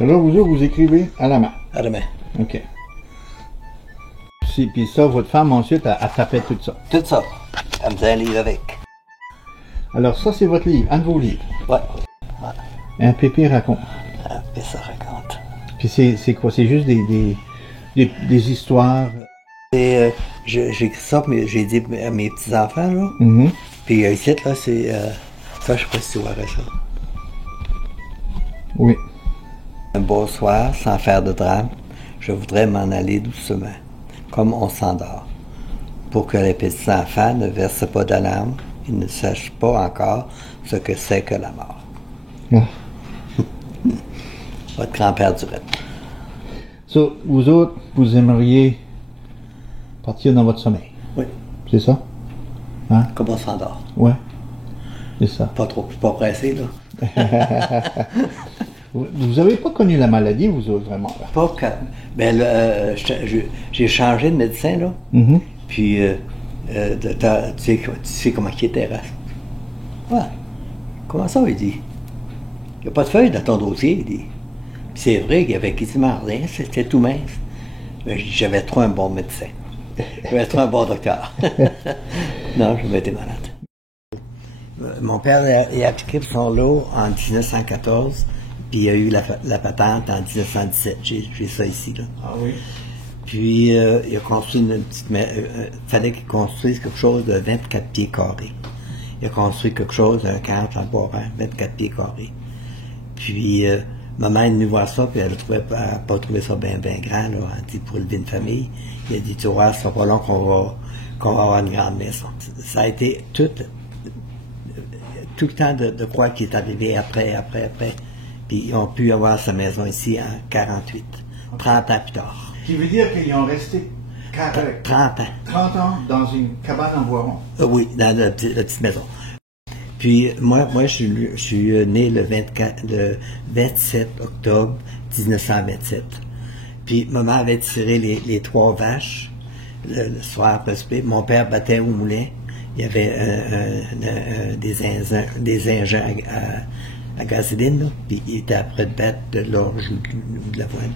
Alors vous écrivez à la main. À la main. OK. Puis ça, votre femme ensuite, elle tapait tout ça. Tout ça. Elle me faisait un livre avec. Alors ça, c'est votre livre, un de vos livres. Ouais. Un Pépé raconte. Puis ça raconte. Puis c'est quoi? C'est juste des histoires? J'écris ça, mais j'ai dit à mes petits-enfants, là. Mm-hmm. Puis ici, là, c'est... ça, je sais pas si tu verrais ça. Oui. Un beau soir, sans faire de drame, je voudrais m'en aller doucement, comme on s'endort, pour que les petits-enfants ne versent pas de larmes et ne sachent pas encore ce que c'est que la mort. Ah. Votre grand-père Durette. So, vous autres, vous aimeriez partir dans votre sommeil. Oui. C'est ça? Hein? Comme on s'endort. Ouais. C'est ça. Pas trop, pas pressé, là. Vous avez pas connu la maladie, vous autres, vraiment, là? Pas que... Ben là, j'ai changé de médecin, là. Mm-hmm. Puis, tu sais comment il était, là. Ouais. Comment ça, il dit? Il n'y a pas de feuille dans ton dossier, il dit. Puis c'est vrai qu'il y avait quasiment rien, c'était tout mince. Mais j'avais trop un bon médecin. J'avais trop un bon docteur. Non, j'avais été malade. Mon père il a appliqué pour son lot en 1914, puis il a eu la patente en 1917. J'ai ça ici, là. Ah oui? Puis il a construit une petite... fallait qu'il construise quelque chose de 24 pieds carrés. Il a construit quelque chose, un 40 en bois, 24 pieds carrés. Puis maman est venue voir ça, puis elle n'a pas trouvé ça bien grand, là. Elle dit, pour élever une famille, il a dit, tu vois, ce sera pas long qu'on va avoir une grande maison. Ça a été tout le temps de croire qu'il est arrivé après. Puis ils ont pu avoir sa maison ici en 48, 30 ans plus tard. Qui veut dire qu'ils ont resté 30 ans. 30 ans dans une cabane en bois rond. Oui, dans la petite maison. Puis moi je suis né le 27 octobre 1927. Puis maman avait tiré les 3 vaches le soir après souper. Mon père battait au moulin. Il y avait des engins à gasoline, là, puis il était après de battre de l'orge ou de l'avoine.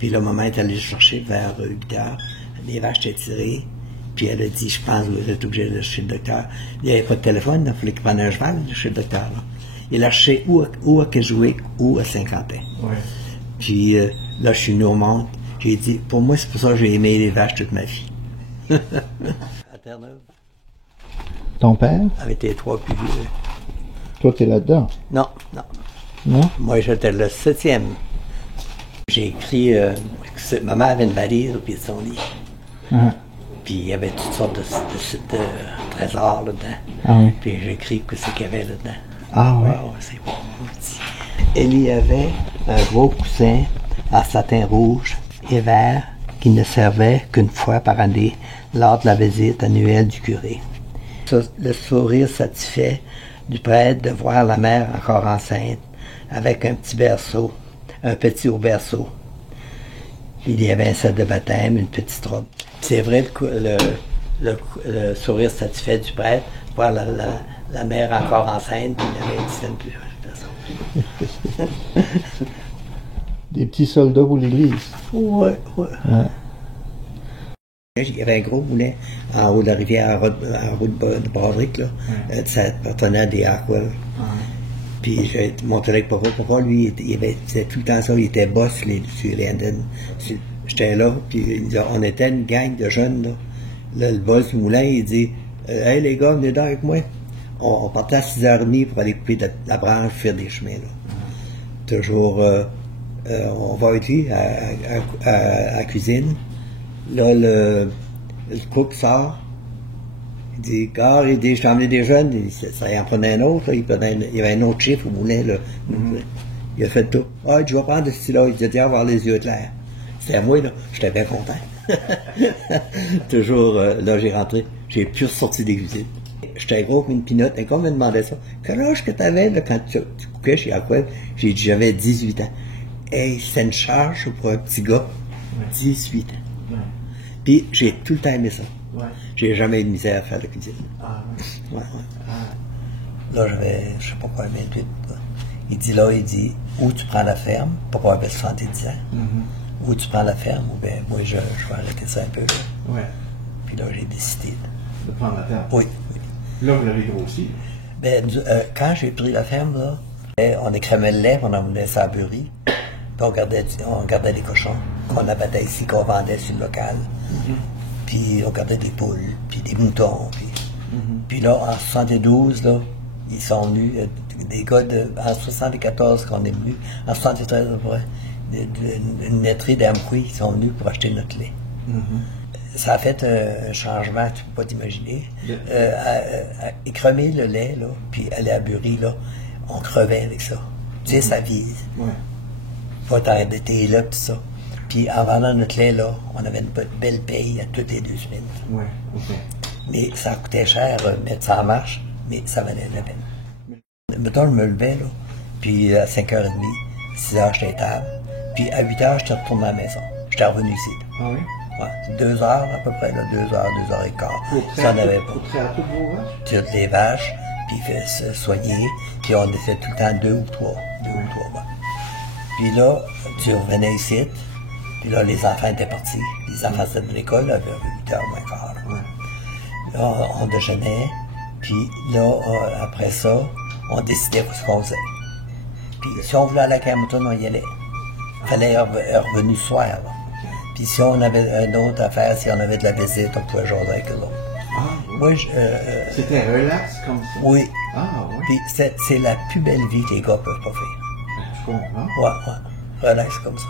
Puis là, maman est allée chercher vers 8 heures. Les vaches étaient tirées. Puis elle a dit, je pense que vous êtes obligé de chez le docteur. Il n'y avait pas de téléphone, il fallait qu'il prenne un cheval chez le docteur. Là. Il a cherché ou à Kedgewick ou à Saint-Quentin. Ouais. Puis là, je suis venu au monde. J'ai dit, pour moi, c'est pour ça que j'ai aimé les vaches toute ma vie. À Terre-Neuve. Ton père? Avec tes 3 plus vieux. Toi, t'es là-dedans? Non. Non? Moi, j'étais le 7e. J'ai écrit, maman avait une valise au pied de son lit. Puis il y avait toutes sortes de trésors là-dedans. Ah oui. Puis j'ai écrit ce qu'il y avait là-dedans. Ah oui? Wow, c'est bon. Il y avait un gros coussin en satin rouge et vert qui ne servait qu'une fois par année lors de la visite annuelle du curé. Le sourire satisfait du prêtre de voir la mère encore enceinte avec un petit au berceau. Il y avait un set de baptême, une petite robe. C'est vrai le sourire satisfait du prêtre, voir la mère encore enceinte, puis il y avait une dizaine de personnes. Des petits soldats pour l'église. Ouais. Il y avait un gros moulin en haut de la rivière, en route de Broderick, là. Ça appartenait à des Harkwell. Puis j'ai monté avec papa, lui, il faisait tout le temps ça, il était boss sur les Anden. J'étais là, puis on était une gang de jeunes, là. Là, le boss du moulin, il dit hey les gars, venez là avec moi. On partait à 6h30 pour aller couper la branche, faire des chemins, là. Toujours, on va avec lui à la cuisine. Là, le cook sort. Il dit, gars, je t'ai emmené des jeunes. Ça y en prenait un autre. Là, il y avait un autre chiffre au moulin. Là. Il a fait tout. Ah, je vais prendre ce style-là. Il dit, avoir les yeux clairs. C'était à moi, là. J'étais bien content. Toujours, là, j'ai rentré. J'ai plus ressorti des cuisines. J'étais gros comme une pinotte. Et comme il me demandait ça, quel âge que t'avais, là, quand tu cookais chez Aquel? J'ai dit, j'avais 18 ans. Hey, c'est une charge pour un petit gars. 18 ans. Puis j'ai tout le temps aimé ça. J'ai jamais eu de misère à faire la cuisine. Là, j'avais, je sais pas quoi, 28. Il dit là, ou tu prends la ferme, papa avait 70 ans, ou tu prends la ferme, ou bien moi je vais arrêter ça un peu là. Ouais. Puis là, j'ai décidé. De prendre la ferme. Oui. Là, vous l'avez grossi. Ben, quand j'ai pris la ferme, là, on écrémait le lait, on emmenait ça à la burerie. Puis on gardait des cochons qu'on abattait ici, qu'on vendait sur le local. Puis on gardait des poules, puis des moutons. Puis là, en 72, là, ils sont venus, des gars en 74 qu'on est venus, en 73 à peu près, une laiterie d'Amqui, ils sont venus pour acheter notre lait. Ça a fait un changement, tu ne peux pas t'imaginer. Écremer le lait, là, puis aller à la burerie, là, on crevait avec ça. Tu sais, ça vise. Ouais. Pas t'es là, tout ça. Puis en vendant notre lait, là, on avait une belle paye à toutes les 2 semaines. Ouais, ok. Mais ça coûtait cher mettre ça en marche, mais ça valait la peine. Mettons, je me levais, là, puis à 5h30, 6h, j'étais à table, puis à 8h, j'étais retourné à la maison. J'étais revenu ici. Ah oui? Ouais, 2 heures à peu près, là, 2 heures, 2 heures et quart. Ça en avait pas. Pour traire toutes vos vaches? Toutes les vaches, puis se soigner, puis on était tout le temps 2 ou 3. 2 ou 3, ouais. Puis là, tu revenais ici, puis là, les enfants étaient partis. Les enfants étaient de l'école, là, vers 8h moins quart. Ouais. Là, on déjeunait, puis là, après ça, on décidait ce qu'on faisait. Puis si on voulait aller à Camerton, on y allait. Il fallait revenir le soir, là. Puis si on avait une autre affaire, si on avait de la visite, on pouvait jaser avec eux autres. Ah, oui. Moi, C'était relax comme ça? oui. Ah, oui. Puis c'est la plus belle vie que les gars peuvent pas faire. Je comprends. Ouais. Relax comme ça.